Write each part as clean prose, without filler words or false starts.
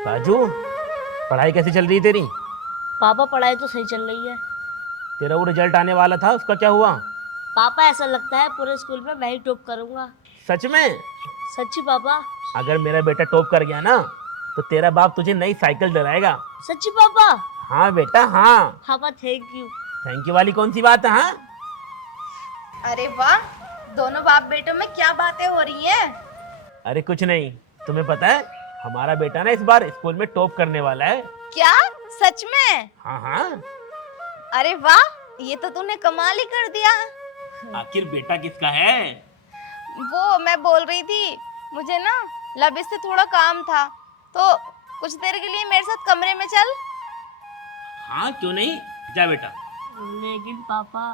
राजू, पढ़ाई कैसी चल रही है तेरी? पापा पढ़ाई तो सही चल रही है। तेरा वो रिजल्ट आने वाला था, उसका क्या हुआ? पापा ऐसा लगता है पूरे स्कूल में मैं ही टॉप करूंगा। सच में? सच्ची पापा। अगर मेरा बेटा टॉप कर गया ना तो तेरा बाप तुझे नई साइकिल दिलाएगा। सच्ची पापा। हाँ बेटा हाँ। पापा थैंक यू। थैंक यू वाली कौन सी बात है? हाँ अरे वाह, दोनों बाप बेटों में क्या बातें हो रही हैं? अरे कुछ नहीं, तुम्हें पता है हमारा बेटा ना इस बार स्कूल में टॉप करने वाला है। क्या? सच में? हाँ हाँ। अरे वाह, ये तो तूने कमाल ही कर दिया। आखिर बेटा किसका है? वो मैं बोल रही थी, मुझे ना लबिस से थोड़ा काम था, तो कुछ देर के लिए मेरे साथ कमरे में चल। हाँ क्यों नहीं, जा बेटा। लेकिन पापा।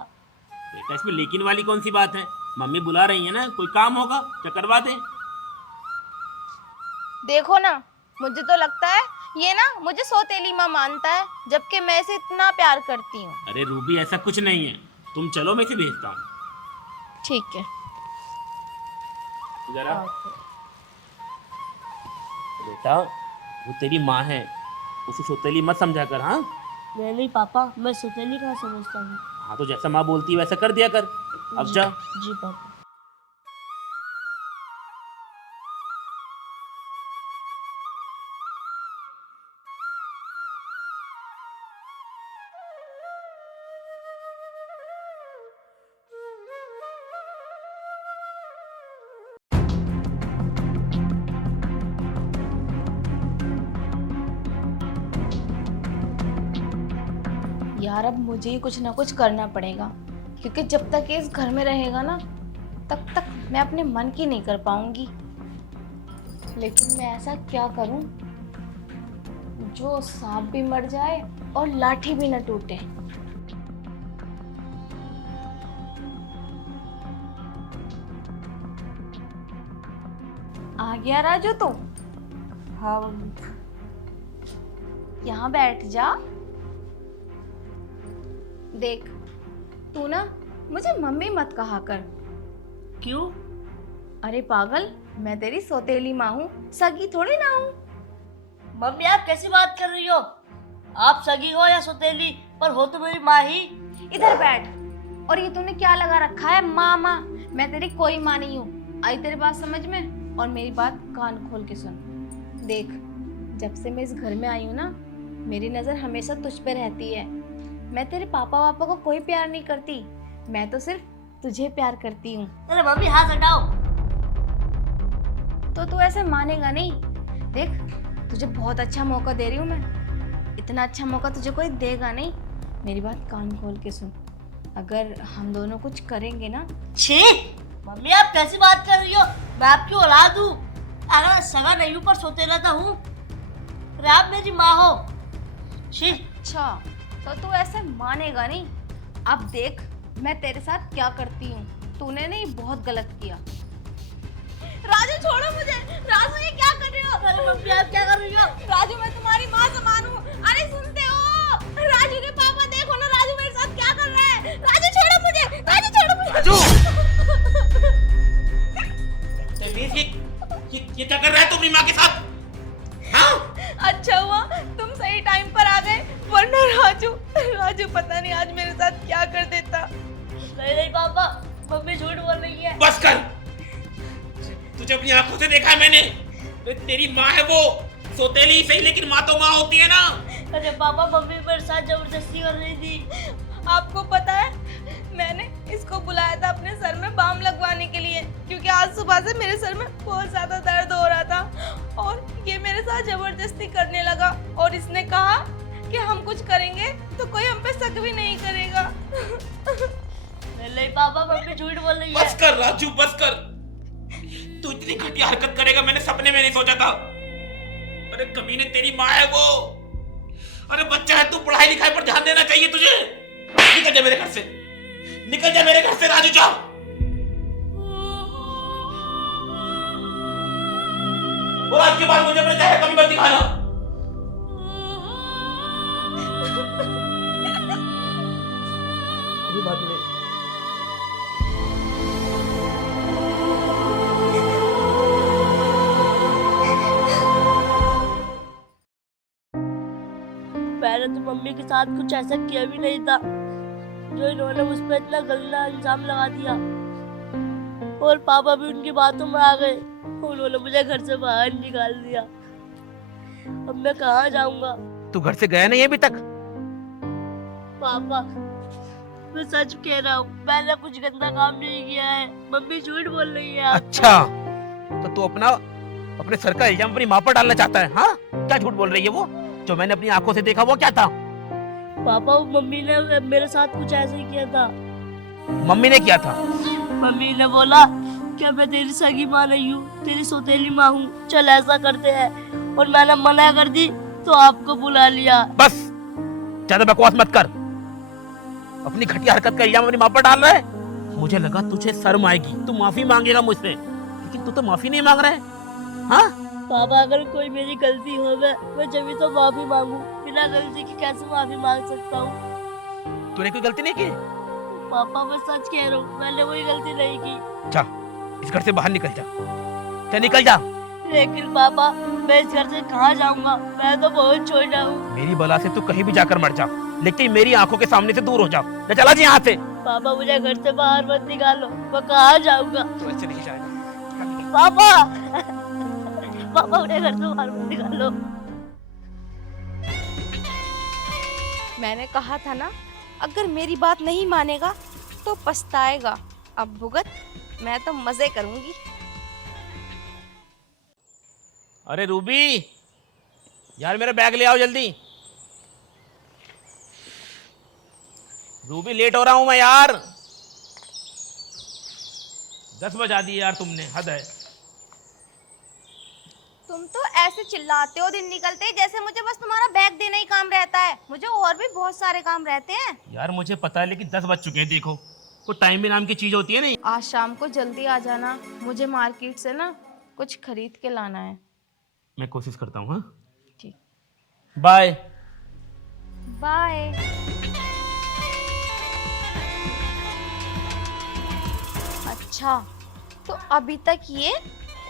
बेटा इसमें लेकिन वाली कौन सी बात है? मम्मी बुला रही है ना, कोई काम होगा क्या करवा दे। देखो ना, मुझे तो लगता है ये ना मुझे सौतेली माँ मानता है, जबकि मैं इसे इतना प्यार करती हूँ। अरे रूबी ऐसा कुछ नहीं है, तुम चलो मैं इसे भेजता हूँ। ठीक है। जरा बेटा, वो तेरी माँ है, उसे सौतेली मत समझा कर। हाँ नहीं पापा, मैं सौतेली कहाँ समझता हूँ। हाँ तो जैसा माँ बोलती है वैसा कर दिया कर। अब जा। जी पापा। यार अब मुझे ही कुछ ना कुछ करना पड़ेगा, क्योंकि जब तक ये इस घर में रहेगा ना तब तक मैं अपने मन की नहीं कर पाऊंगी। लेकिन मैं ऐसा क्या करूं जो सांप भी मर जाए और लाठी भी न टूटे। आ गया राजू तू? हाँ मम्मी। यहाँ बैठ जा। देख, तू ना मुझे मम्मी मत कहा कर। क्यों? अरे पागल, मैं तेरी सौतेली माँ हूँ, सगी थोड़ी ना हूँ। मम्मी आप कैसी बात कर रही हो? आप सगी हो या सौतेली, पर हो तो मेरी माँ ही। इधर बैठ। और ये तूने क्या लगा रखा है माँ माँ? मैं तेरी कोई माँ नहीं हूँ। आई तेरी बात समझ में? और मेरी बात कान खोल के सुन। देख, जब से मैं इस घर में आई हूँ ना, मेरी नज़र हमेशा तुझ पे रहती है। मैं तेरे पापा वापा को कोई प्यार नहीं करती, मैं तो सिर्फ तुझे प्यार करती हूँ। अरे मम्मी हाथ हटाओ। तो तू ऐसे मानेगा नहीं। देख, तुझे बहुत अच्छा मौका दे रही हूँ मैं। इतना अच्छा मौका तुझे कोई देगा नहीं। मेरी बात कान खोल के सुन। अगर हम दोनों कुछ करेंगे ना। छी! मम्मी आप कैसी बात कर रही हो? मैं आपकी औलाद हूँ। अगर मैं सगा नहीं हूँ पर सौतेला तो हूँ। अरे आप मेरी माँ हो। छी! अच्छा, तो तू ऐसे मानेगा नहीं। अब देख मैं तेरे साथ क्या करती हूँ। तूने नहीं बहुत गलत किया। राजू छोड़ो मुझे। राजू ये क्या कर रहे हो? अरे मम्मी आप क्या कर रही हो? राजू मैं तुम्हारी माँ समान हूँ। अरे सुनते हो? राजू के पापा देखो ना, राजू मेरे साथ क्या कर रहा है। राजू छोड़ो मुझे। राजू छोड़ो मुझे। राजू! ये क्या कर रहा है तुम अपनी माँ के साथ? हाँ? अच्छा हुआ तुम सही टाइम पर आ गए, वरना राजू पता नहीं आज मेरे साथ क्या कर देता। नहीं पापा, मम्मी झूठ बोल रही है। बस कर। तुझे अपनी आंखों से देखा है मैंने। तेरी माँ है वो, सौतेली ही सही लेकिन माँ तो माँ होती है ना। अरे पापा, मम्मी मेरे साथ जबरदस्ती कर रही थी। आपको पता है, मैंने इसको बुलाया था अपने सर में बाम लगवाने के लिए, क्योंकि आज सुबह से मेरे सर में बहुत ज्यादा दर्द हो रहा था और ये मेरे साथ जबरदस्ती करने लगा। और इसने कहा कि हम कुछ करेंगे तो कोई हम पे शक भी नहीं करेगा। नहीं पापा, मम्मी झूठ बोल रही है। बस कर राजू, बस कर। तू इतनी घटिया हरकत करेगा मैंने सपने में नहीं सोचा था। अरे कमीने, तेरी माँ है वो। अरे बच्चा है तू, पढ़ाई लिखाई पर ध्यान देना चाहिए तुझे। निकल जा मेरे घर से, निकल जा मेरे घर से राजू, जा। और आज के बाद मुझे अपने चेहरे कभी मत दिखाना। कोई बात नहीं। मैंने तो मम्मी के साथ कुछ ऐसा किया भी नहीं था जो इन्होंने मुझ पर इतना गंदा इल्जाम लगा दिया। और पापा भी उनकी बातों में आ गए, उन्होंने मुझे घर से बाहर निकाल दिया। अब मैं कहाँ जाऊंगा? तू घर से गया नहीं है अभी तक? पापा मैं सच कह रहा हूँ, मैंने कुछ गंदा काम नहीं किया है, मम्मी झूठ बोल रही है आपको। अच्छा, तो तू अपने सर का इल्जाम अपनी माँ पर डालना चाहता है? हाँ, क्या झूठ बोल रही है वो? जो मैंने अपनी आंखों से देखा वो क्या था? पापा वो मम्मी ने मेरे साथ कुछ ऐसे ही किया था। मम्मी ने किया था? मम्मी ने बोला कि मैं तेरी सगी माँ नहीं हूँ, तेरी सौतेली माँ हूँ, चल ऐसा करते हैं। और मैंने मना कर दी तो आपको बुला लिया। बस, ज्यादा बकवास मत कर। अपनी घटिया हरकत का इल्जाम अपनी माँ पर डाल रहा है। मुझे लगा तुझे शर्म आएगी, तू माफी मांगेगा मुझसे, लेकिन तू तो माफी नहीं मांग रहा है। हाँ? पापा अगर कोई मेरी गलती हो गई, मैं जब तो माफी मांगू, बिना गलती की कैसे माफी मांग सकता हूँ? तूने कोई गलती नहीं की? पापा मैं सच कह रहा हूँ, मैंने कोई गलती नहीं की। जा, इस घर से बाहर निकल जा। चल निकल जा। लेकिन पापा मैं इस घर से कहाँ जाऊंगा? मैं तो बहुत छोटा हूँ। मेरी बला से तू कहीं भी जाकर मर जा, लेकिन मेरी आंखों के सामने से दूर हो जा। चला जी यहाँ से। पापा मुझे घर से बाहर मत निकालो, मैं कहाँ जाऊंगा? तू ऐसे नहीं जाएगा। पापा पापा मुझे घर से बाहर मत निकालो। मैंने कहा था ना, अगर मेरी बात नहीं मानेगा तो पछताएगा। अब भुगत, मैं तो मजे करूंगी। अरे रूबी, यार मेरा बैग ले आओ जल्दी। रूबी लेट हो रहा हूं मैं यार। 10 बजा दिए यार तुमने, हद है। तुम तो ऐसे चिल्लाते हो दिन निकलते ही जैसे मुझे बस तुम्हारा बैग देना ही काम रहता है। मुझे और भी बहुत सारे काम रहते हैं। यार मुझे पता है, लेकिन 10 बज चुके हैं। देखो, वो टाइम भी नाम की चीज होती है नहीं। आज शाम को जल्दी आ जाना, मुझे मार्केट से ना कुछ खरीद के लाना है। मैं कोशिश करता हूँ। हाँ, ठीक, बाय। बाय। अच्छा, तो अभी तक ये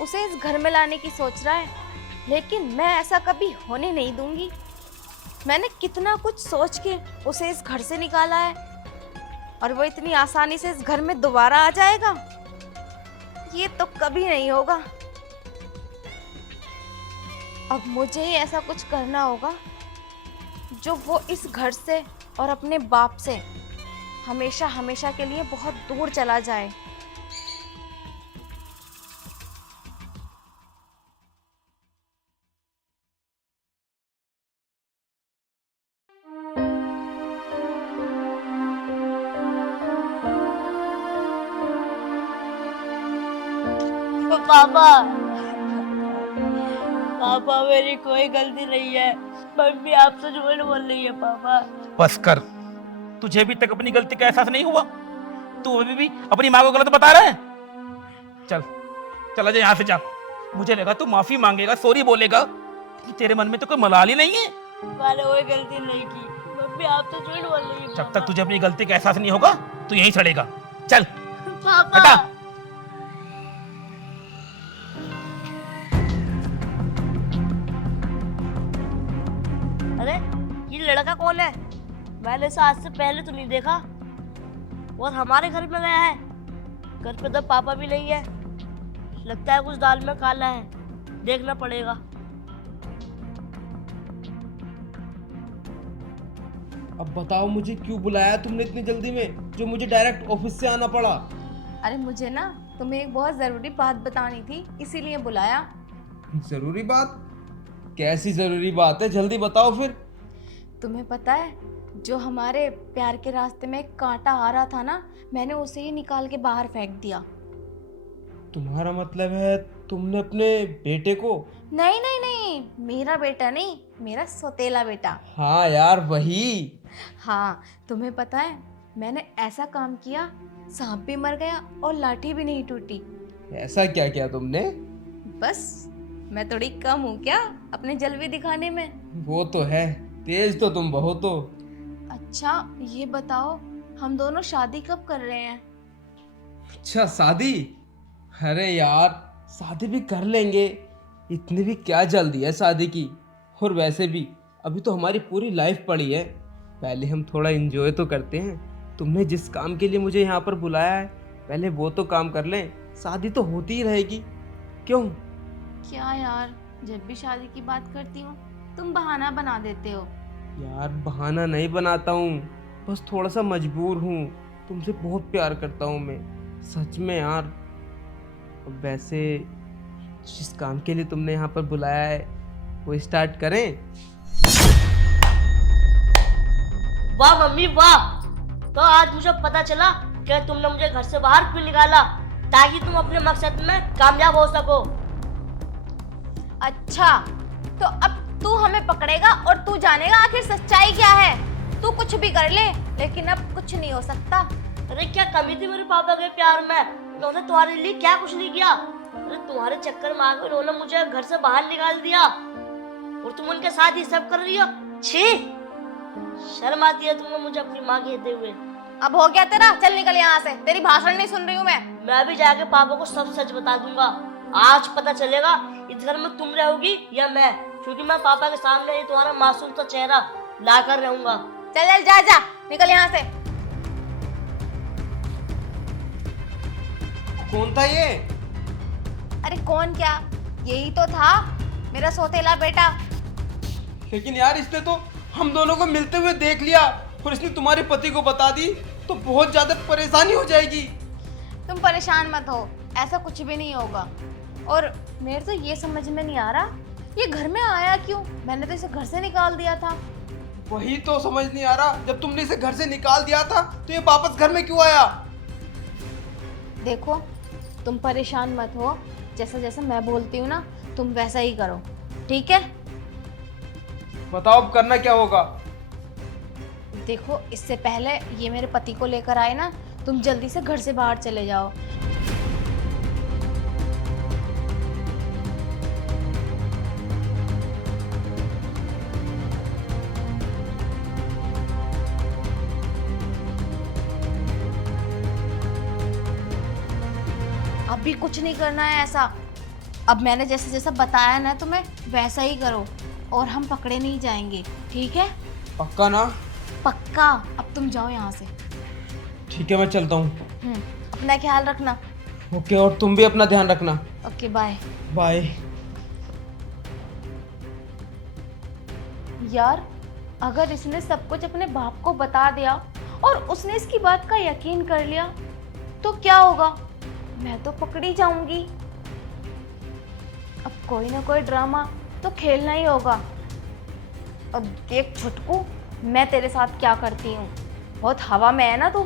उसे इस घर में लाने की सोच रहा है, लेकिन मैं ऐसा कभी होने नहीं दूंगी। मैंने कितना कुछ सोच के उसे इस घर से निकाला है, और वो इतनी आसानी से इस घर में दोबारा आ जाएगा? ये तो कभी नहीं होगा। अब मुझे ही ऐसा कुछ करना होगा जो वो इस घर से और अपने बाप से हमेशा हमेशा के लिए बहुत दूर चला जाए। पापा पापा मेरी कोई गलती नहीं है, मम्मी आपसे झूठ बोल रही है। पापा बस कर, तुझे अभी तक अपनी गलती का एहसास नहीं हुआ? तू अभी भी अपनी माँ को गलत बता रहा है? चल चला जा यहाँ से, जा। मुझे लगा तू माफी मांगेगा, सॉरी बोलेगा, कि तेरे मन में तो कोई मलाल ही नहीं है। मैंने कोई गलती नहीं की, मम्मी आप तो झूठ बोल रही है। जब तक तुझे अपनी गलती का एहसास नहीं होगा तू यहीं सड़ेगा। चल पापा हटा। अरे ये लड़का कौन है? मैंने इसे आज से पहले तो नहीं देखा, और हमारे घर में गया है। घर पे तो पापा भी नहीं है, लगता है कुछ दाल में काला है, देखना पड़ेगा। अब बताओ मुझे क्यों बुलाया तुमने इतनी जल्दी में, जो मुझे डायरेक्ट ऑफिस से आना पड़ा? अरे मुझे ना तुम्हें एक बहुत ज़रूरी बात बतानी थी, इसीलिए बुलाया। जरूरी बात? कैसी जरूरी बात है, जल्दी बताओ फिर। तुम्हें पता है, जो हमारे प्यार के रास्ते में एक कांटा आ रहा था ना, मैंने उसे ही निकाल के बाहर फेंक दिया। तुम्हारा मतलब है तुमने अपने बेटे को? नहीं नहीं नहीं, मेरा बेटा नहीं, मेरा सौतेला बेटा। हाँ यार वही। हाँ, तुम्हें पता है मैंने ऐसा काम किया, सांप भी मर गया और लाठी भी नहीं टूटी। ऐसा क्या किया तुमने? बस मैं थोड़ी कम हूँ क्या अपने जलवे दिखाने में? वो तो है, तेज तो तुम बहुत हो। अच्छा ये बताओ, हम दोनों शादी कब कर रहे हैं? अच्छा शादी? अरे यार शादी भी कर लेंगे, इतनी भी क्या जल्दी है शादी की। और वैसे भी अभी तो हमारी पूरी लाइफ पड़ी है, पहले हम थोड़ा एंजॉय तो करते हैं। तुमने जिस काम के लिए मुझे यहाँ पर बुलाया है, पहले वो तो काम कर लें, शादी तो होती ही रहेगी। क्यों? क्या यार, जब भी शादी की बात करती हूँ तुम बहाना बना देते हो। यार बहाना नहीं बनाता हूँ, बस थोड़ा सा मजबूर हूँ। तुमसे बहुत प्यार करता हूँ मैं, सच में यार। वैसे जिस काम के लिए तुमने यहाँ पर बुलाया है वो स्टार्ट करें? वाह मम्मी वाह। तो आज मुझे पता चला कि तुमने मुझे घर से बाहर क्यों निकाला, ताकि तुम अपने मकसद में कामयाब हो सको। अच्छा, तो अब तू हमें पकड़ेगा और तू जानेगा आखिर सच्चाई क्या है। तू कुछ भी कर ले, लेकिन अब कुछ नहीं हो सकता। अरे क्या कमी थी मेरे पापा के प्यार में? उन्होंने तुम्हारे लिए क्या कुछ नहीं किया। अरे तुम्हारे चक्कर में आकर उन्होंने मुझे घर से बाहर निकाल दिया और तुम उनके साथ ही सब कर रही हो। छी, शर्म आती है तुम्हें मुझे अपनी माँ कहते हुए। अब हो गया तेरा, चल निकल यहाँ से, तेरी भाषण नहीं सुन रही हूँ मैं भी जाके पापा को सब सच बता दूंगा। आज पता चलेगा इस घर में तुम रहोगी या मैं, क्योंकि मैं पापा के सामने ये तुम्हारा मासूम सा चेहरा लाकर रहूंगा। चल चल, जा जा, निकल यहाँ से। कौन था ये? अरे कौन क्या, यही तो था मेरा सौतेला बेटा। लेकिन यार इसने तो हम दोनों को मिलते हुए देख लिया और इसने तुम्हारे पति को बता दी तो बहुत ज्यादा परेशानी हो जाएगी। तुम परेशान मत हो, ऐसा कुछ भी नहीं होगा। और मेरे तो ये समझ में नहीं आ रहा, ये घर में आया क्यों? मैंने तो इसे घर से निकाल दिया था। वही तो समझ नहीं आ रहा, जब तुमने इसे घर से निकाल दिया था तो ये वापस घर में क्यों आया? देखो, तुम परेशान मत हो, जैसा जैसा मैं बोलती हूँ ना तुम वैसा ही करो, ठीक है? बताओ अब करना क्या होगा? देखो, इससे पहले ये मेरे पति को लेकर आए ना, तुम जल्दी से घर से बाहर चले जाओ। अभी कुछ नहीं करना है ऐसा। अब मैंने जैसे जैसा बताया ना तुम्हें वैसा ही करो और हम पकड़े नहीं जाएंगे, ठीक है? पक्का ना? पक्का। अब तुम जाओ यहाँ से। ठीक है, मैं चलता हूँ। अपना ख्याल रखना। ओके, और तुम भी अपना ध्यान रखना। Okay, bye. बाय। यार, अगर इसने सब कुछ अपने बाप को बता दिया और उसने इसकी बात का यकीन कर लिया तो क्या होगा? मैं तो पकड़ी जाऊंगी। अब कोई ना कोई ड्रामा तो खेलना ही होगा। अब देख छुटकू, मैं तेरे साथ क्या करती हूँ। बहुत हवा में है ना तू।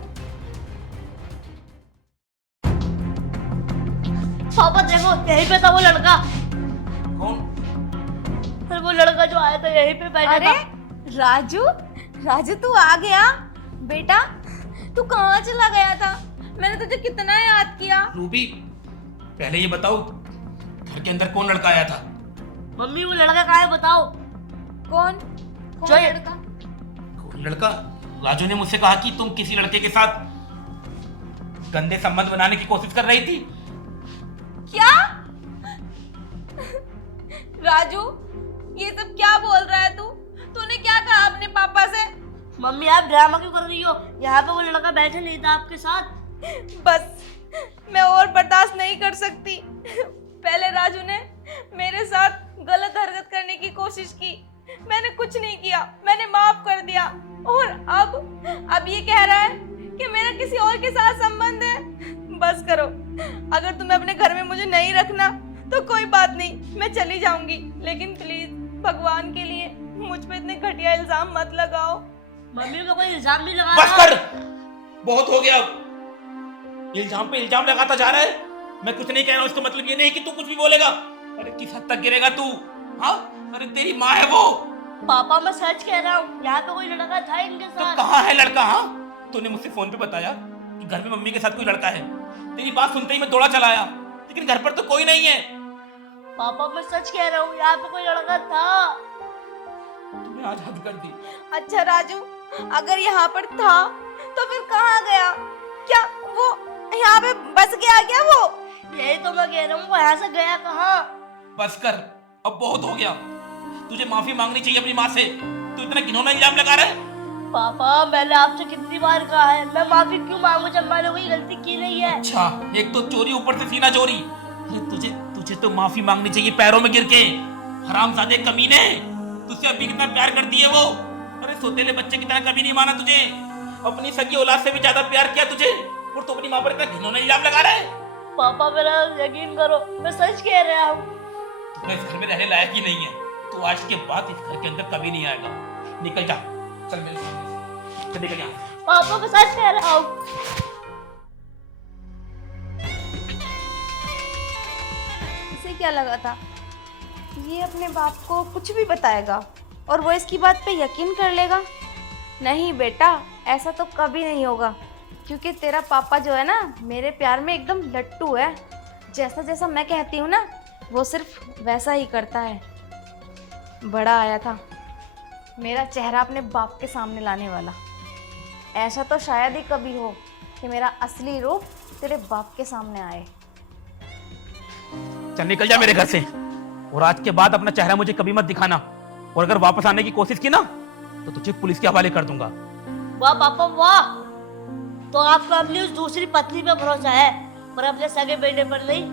पापा देखो, यहीं पे था वो लड़का। कौन? अरे वो लड़का जो आया था यहीं पे बैठा अरे था। राजू, राजू तू आ गया बेटा। तू कहाँ चला गया था? मैंने तुझे कितना याद किया। रूबी, पहले ये बताओ घर के अंदर कौन लड़का आया था? मम्मी वो लड़का कहाँ है बताओ। कौन जो ये- लड़का? कौन लड़का? राजू ने मुझसे कहा कि तुम किसी लड़के के साथ गंदे संबंध बनाने की कोशिश कर रही थी। क्या? राजू, ये सब क्या बोल रहा है तू? तूने क्या कहा अपने पापा से? मम्मी आप ड्रामा क्यों कर रही हो? यहाँ पे वो लड़का बैठे नहीं था आपके साथ। बस, मैं और बर्दाश्त नहीं कर सकती। पहले राजू ने मेरे साथ गलत हरकत करने की कोशिश की, मैंने कुछ नहीं किया, मैंने माफ कर दिया। और अब ये कह रहा है कि मेरा किसी और के साथ संबंध है। बस करो, अगर तुम्हें अपने घर में मुझे नहीं रखना तो कोई बात नहीं, मैं चली जाऊंगी, लेकिन प्लीज भगवान के लिए मुझ पे इतने घटिया इल्जाम मत लगाओ। मम्मी को कोई इल्जाम नहीं लगा बस रहा। कर, बहुत हो गया। अब इल्जाम पे इल्जाम लगाता जा रहा है। मैं कुछ नहीं कह रहा हूं, इसका मतलब ये नहीं कि तू कुछ भी बोलेगा। अरे किस हद तक गिरेगा तू? हाँ, अरे तेरी माँ है वो। पापा मैं सच कह रहा हूँ, यहाँ पे कोई लड़का था इनके तो साथ। कहाँ है लड़का? हाँ, तूने मुझसे फोन पे बताया कि घर में मम्मी के साथ कोई लड़का है। तेरी बात सुनते ही मैं दौड़ा चला आया, लेकिन घर पर तो कोई नहीं है। पापा मैं सच कह रहा हूँ, यहाँ पे कोई लड़का था। तूने आज हद कर दी। अच्छा राजू, अगर यहाँ पर था तो फिर कहाँ गया? क्या वो यहाँ पे बस गया क्या वो? यही तो मैं कह रहा हूँ, वो यहाँ से गया कहाँ? बस कर, अब बहुत हो गया। तुझे माफी मांगनी चाहिए अपनी माँ से। तू इतना घिनौना इल्जाम लगा रहा है। पापा मैंने आपसे कितनी बार कहा है, मैं माफी क्यों मांगू जब मैंने कोई गलती की नहीं है। अच्छा, एक तो चोरी, ऊपर से सीना चोरी। अरे तुझे तुझे तो माफी मांगनी चाहिए पैरों में गिर के। हरामजादे कमीने, तुझसे अभी कितना प्यार करती है वो। अरे सोतेले बच्चे की तरह कभी नहीं माना तुझे। अपनी सगी औलाद से भी ज्यादा प्यार किया तुझे, और तू अपनी माँ पर इतना घिनौना इल्जाम लगा रहा है। पापा मेरा यकीन करो, मैं सच कह रहा हूँ। तू इस घर में रहने लायक ही नहीं है। तू आज के बाद इस घर के अंदर कभी नहीं आएगा। निकल जा, चल मेरे सामने से। चल निकल यहाँ। पापा मैं सच कह रहा हूँ। इसे क्या लगा था ये अपने बाप को कुछ भी बताएगा और वो इसकी बात पे यकीन कर लेगा? नहीं बेटा, ऐसा तो कभी नहीं होगा, क्योंकि तेरा पापा जो है ना मेरे प्यार में एकदम लट्टू है। जैसा जैसा मैं कहती हूँ ना वो सिर्फ वैसा ही करता है। बड़ा आया था मेरा चेहरा अपने बाप के सामने लाने वाला। ऐसा तो शायद ही कभी हो कि मेरा असली रूप तेरे बाप के सामने आए। चल निकल जा मेरे घर से, और आज के बाद अपना चेहरा मुझे कभी मत दिखाना। और अगर वापस आने की कोशिश की ना तो तुझे पुलिस के हवाले कर दूंगा। वाह पापा वाह, तो आपको अपनी उस दूसरी पत्नी पे भरोसा है पर अपने सगे बेटे पर नहीं।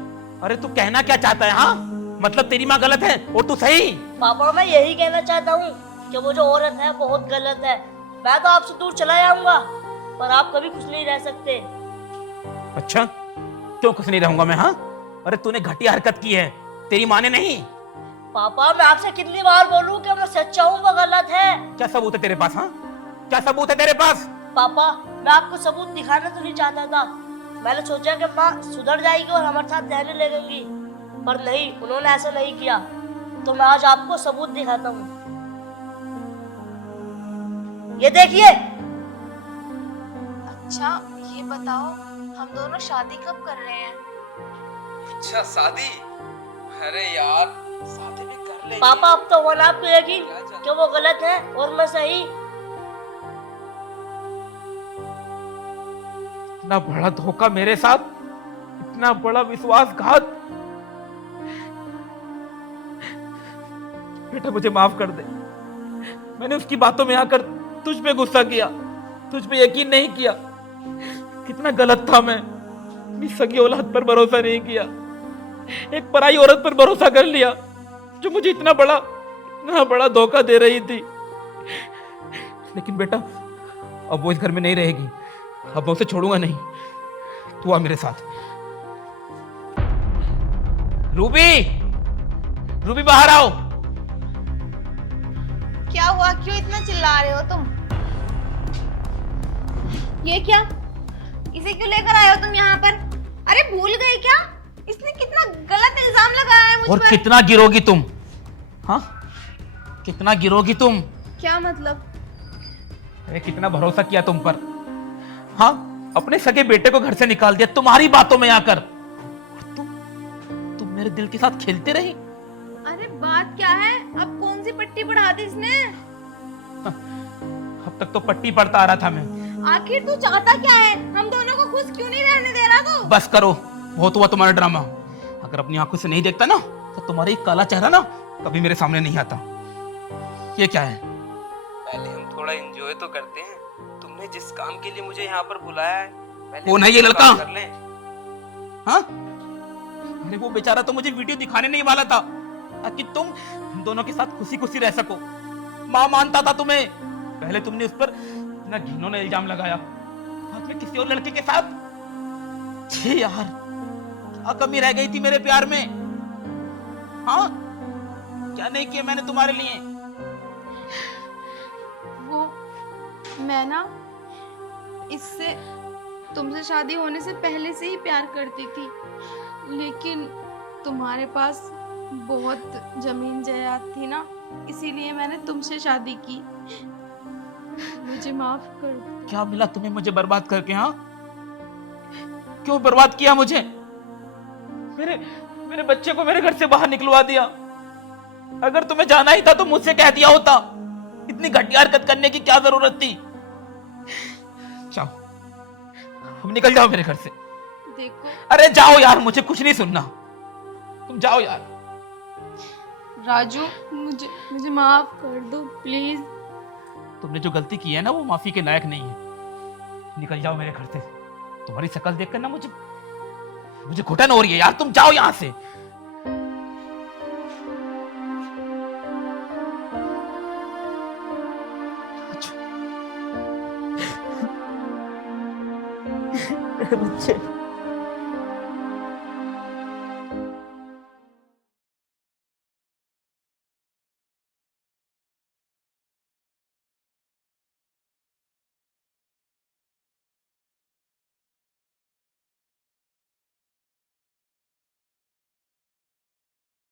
अरे तू कहना क्या चाहता है? हाँ, मतलब तेरी माँ गलत है और तू सही। पापा मैं यही कहना चाहता हूँ कि वो जो औरत है बहुत गलत है। मैं तो आपसे दूर चला जाऊंगा पर आप कभी खुश नहीं रह सकते। अच्छा, क्यों खुश नहीं रहूंगा मैं? हाँ, अरे तूने घटिया हरकत की है, तेरी माँ ने नहीं। पापा मैं आपसे कितनी बार बोलूं कि मैं सच्चा हूँ वो गलत है। क्या सबूत है तेरे पास? हाँ, क्या सबूत है तेरे पास? पापा मैं आपको सबूत दिखाना तो नहीं चाहता था। मैंने सोचा कि माँ सुधर जाएगी और हमारे साथ रहने लगेंगी, पर नहीं, उन्होंने ऐसा नहीं किया। तो मैं आज आपको सबूत दिखाता हूँ। ये देखिए। अच्छा ये बताओ हम दोनों शादी कब कर रहे हैं? अच्छा शादी? अरे यार शादी भी कर ले। पापा अब तो होना आपको यकीन कि वो गलत है और मैं सही। इतना बड़ा धोखा मेरे साथ, इतना बड़ा विश्वासघात। बेटा मुझे माफ कर दे, मैंने उसकी बातों में आकर तुझ पे गुस्सा किया, तुझ पे यकीन नहीं किया। कितना गलत था मैं, अपनी सगी औलाद पर भरोसा नहीं किया, एक पराई औरत पर भरोसा कर लिया जो मुझे इतना बड़ा धोखा दे रही थी। लेकिन बेटा अब वो इस घर में नहीं रहेगी, अब मैं उसे छोड़ूंगा नहीं। तू आ मेरे साथ। रूबी, रूबी बाहर आओ। क्या हुआ, क्यों इतना चिल्ला रहे हो तुम? ये क्या, इसे क्यों लेकर आए हो तुम यहाँ पर? अरे भूल गए क्या इसने कितना गलत इल्जाम लगाया है मुझ और पर? कितना गिरोगी तुम? हाँ, कितना गिरोगी तुम? क्या मतलब? अरे कितना भरोसा किया तुम पर। हाँ, अपने सगे बेटे को घर से निकाल दिया तुम्हारी बातों में आकर। तुम मेरे दिल के साथ खेलते रही। अरे बात क्या है, अब कौन सी पट्टी पढ़ा दी इसने? अब तक तो पट्टी पढ़ता आ रहा था मैं। आखिर तू चाहता क्या है? हम दोनों को खुश क्यों नहीं रहने दे रहा तू? बस करो, बहुत हुआ तुम्हारा ड्रामा। अगर अपनी आंखों से नहीं देखता ना तो तुम्हारा ये काला चेहरा ना कभी मेरे सामने नहीं आता। ये क्या है? पहले हम थोड़ा एंजॉय तो करते हैं। तुमने जिस काम के लिए मुझे यहाँ पर बुलाया है, पहले कौन है ये बात लड़का? कर लें। हाँ? अरे वो बेचारा तो मुझे वीडियो दिखाने नहीं वाला था ताकि तुम हम दोनों के साथ खुशी खुशी रह सको। माँ मानता था तुम्हें, पहले तुमने उस पर इतना घिनौना इल्जाम लगाया, बाद में किसी और लड़के के साथ। छी यार, क्या कमी रह गई थी मेरे प्यार में? हाँ, क्या नहीं किया मैंने तुम्हारे लिए? वो मैं ना इससे तुमसे शादी होने से पहले से ही प्यार करती थी, लेकिन तुम्हारे पास बहुत जमीन जायदाद थी ना, इसीलिए मैंने तुमसे शादी की। मुझे माफ कर दो। क्या मिला तुम्हें मुझे बर्बाद करके? हाँ, क्यों बर्बाद किया मुझे? मेरे बच्चे को मेरे घर से बाहर निकलवा दिया। अगर तुम्हें जाना ही था तो मुझसे कह दिया होता। इतनी घटिया हरकत करने की क्या जरूरत थी? जाओ, अब निकल जाओ मेरे घर से। देखो अरे जाओ यार, मुझे कुछ नहीं सुनना, तुम जाओ यार। राजू, मुझे मुझे माफ कर दो प्लीज। तुमने जो गलती की है ना वो माफी के लायक नहीं है। निकल जाओ मेरे घर से। तुम्हारी शक्ल देखकर ना मुझे मुझे घुटन हो रही है यार। तुम जाओ यहाँ से। बच्चे